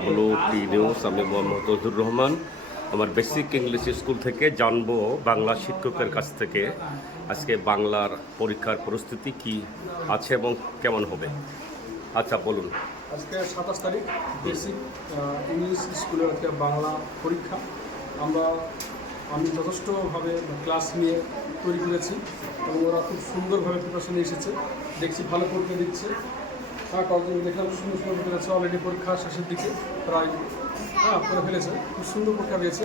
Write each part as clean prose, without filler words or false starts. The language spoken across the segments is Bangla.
RWT news. আমি মোহাম্মদ ওহিদুর রহমান। আমার বেসিক ইংলিশ স্কুল থেকে জানবো বাংলা শিক্ষকের কাছ থেকে আজকে বাংলার পরীক্ষার পরিস্থিতি কি আছে এবং কেমন হবে। আচ্ছা বলুন। আজকে 27 তারিখ বেসিক ইংলিশ স্কুলের আজকে বাংলা পরীক্ষা। আমি যথেষ্টভাবে ক্লাস নিয়ে তৈরি করেছি এবং ওরা খুব সুন্দরভাবে প্রিপারেশন নিয়ে এসেছে। দেখছি ভালো পরীক্ষা দিচ্ছে। কয়েকজন দেখলাম সুন্দর সুন্দর করেছে, অলরেডি পরীক্ষা শেষের দিকে প্রায় করে ফেলেছে, খুব সুন্দর পরীক্ষা দিয়েছে।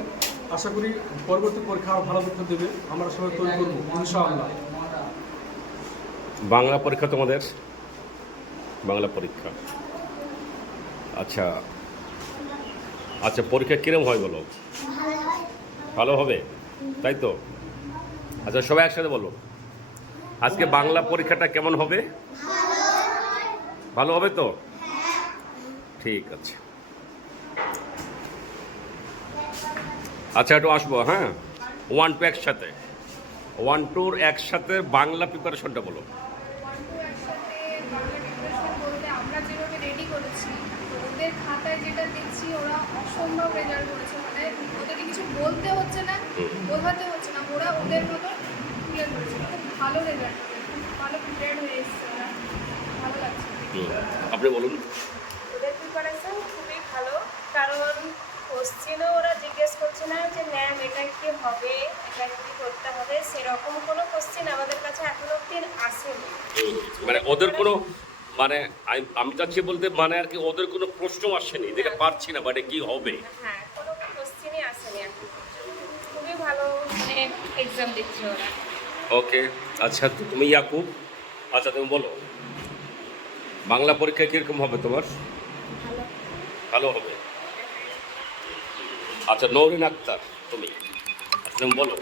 আশা করি পরবর্তী পরীক্ষা আরও ভালো পরীক্ষা দেবে, আমরা সবাই তৈরি করবো ইনশাআল্লাহ। বাংলা পরীক্ষা তোমাদের বাংলা পরীক্ষা আচ্ছা আচ্ছা পরীক্ষা কিরম হয় বলো? ভালো হবে, তাই তো? আচ্ছা সবাই একসাথে বলো, আজকে বাংলা পরীক্ষাটা কেমন হবে? ভালো হবে তো? ঠিক আছে। আচ্ছা একটু আসবো, হ্যাঁ 1 2 একসাথে, 1 2 একসাথে বাংলা প্রিপারেশনটা বলো। আমরা যেভাবে রেডি করেছি, ওদের খাতায় যেটা দেখছি ওরা অসম্ভব রেজাল্ট করেছে। মানে ওদেরকে কিছু বলতে হচ্ছে না, বোঝাতে হচ্ছে না, ওরা ওদের মতো ক্লিয়ার করেছে। খুব ভালো রেজাল্ট, খুব ভালো প্রিপেয়ার হয়ে এসছে ওরা, ভালো লাগছে। আপনি বলুন। ওদের প্রিপারেশন খুবই ভালো, কারণ কোশ্চেনও ওরা জিজ্ঞেস করছে না যে ম্যাম এটা কি হবে, এটা কি করতে হবে, সেরকম কোনো কোশ্চেন আমাদের কাছে এখনো অব্দি আসেনি। মানে ওদের কোনো মানে আমি চাচ্ছি বলতে মানে আর কি ওদের কোনো প্রশ্ন আসেনি যেটা পারছি না মানে কি হবে। হ্যাঁ, কোনো কোশ্চেনই আসেনি এখন পর্যন্ত। খুবই ভালো মানে এক্সাম দিচ্ছে ওরা। ওকে আচ্ছা তুমি ইয়াকুব, আচ্ছা তুমি বলো বাংলা পরীক্ষা কীরকম হবে তোমার? ভালো। ভালো হবে। আচ্ছা নওরিন আক্তার তুমি, আচ্ছা তুমি বলো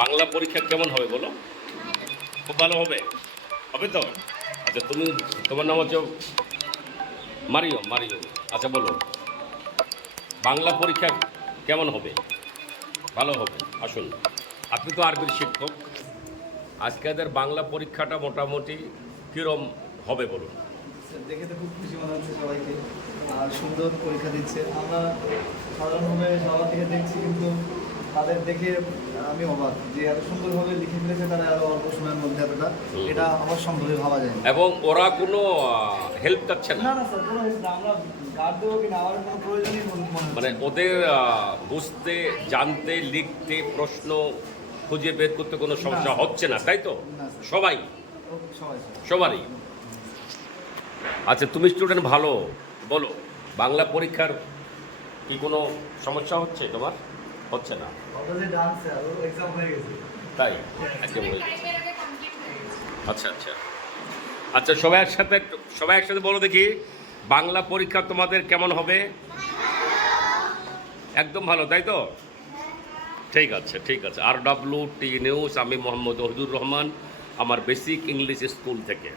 বাংলা পরীক্ষা কেমন হবে বলো? খুব ভালো হবে, হবে তো? আচ্ছা তুমি, তোমার নাম হচ্ছে মারিয়ম। আচ্ছা বলো বাংলা পরীক্ষা কেমন হবে? ভালো হবে। আসুন, আপনি তো আরবির শিক্ষক, আজকে এদের বাংলা পরীক্ষাটা মোটামুটি কীরকম হবে বলুন? দেখে তো খুব খুশি মনে হচ্ছে সবাইকে, আর সুন্দর পরীক্ষা দিচ্ছে। আমরা সাধারণভাবে সবার থেকে দেখছি, কিন্তু তাদের দেখে আমি অবাক যে এত সুন্দরভাবে লিখে ফেলেছে তারা এত অল্প সময়ের মধ্যে এতটা, এটা আমার সম্ভবে ভাবা যায় না। এবং ওরা কোনো হেল্প চাচ্ছে না? না না স্যার, কোনো হেল্প না। আমরা গার্ড দেবো কিনা আমার কোনো প্রয়োজনই মনে হয় মানে ওদের বুঝতে, জানতে, লিখতে, প্রশ্ন খুঁজে বের করতে কোনো সমস্যা হচ্ছে না, তাই তো? না, স্যার। সবাই সবাই সবারই। আচ্ছা তুমি স্টুডেন্ট ভালো, বলো বাংলা পরীক্ষার কি কোনো সমস্যা হচ্ছে তোমার? হচ্ছে না, যে ডান্স এক্সাম হয়ে গেছে তাই একদম হয়ে গেছে। টাইমের আগে কমপ্লিট হয়ে গেছে। আচ্ছা আচ্ছা আচ্ছা সবাই একসাথে বলো দেখি বাংলা পরীক্ষা তোমাদের কেমন হবে? একদম ভালো, তাই তো? ঠিক আছে RWT নিউজ। আমি মোহাম্মদ ওহিদুর রহমান, আমার বেসিক ইংলিশ স্কুল থেকে।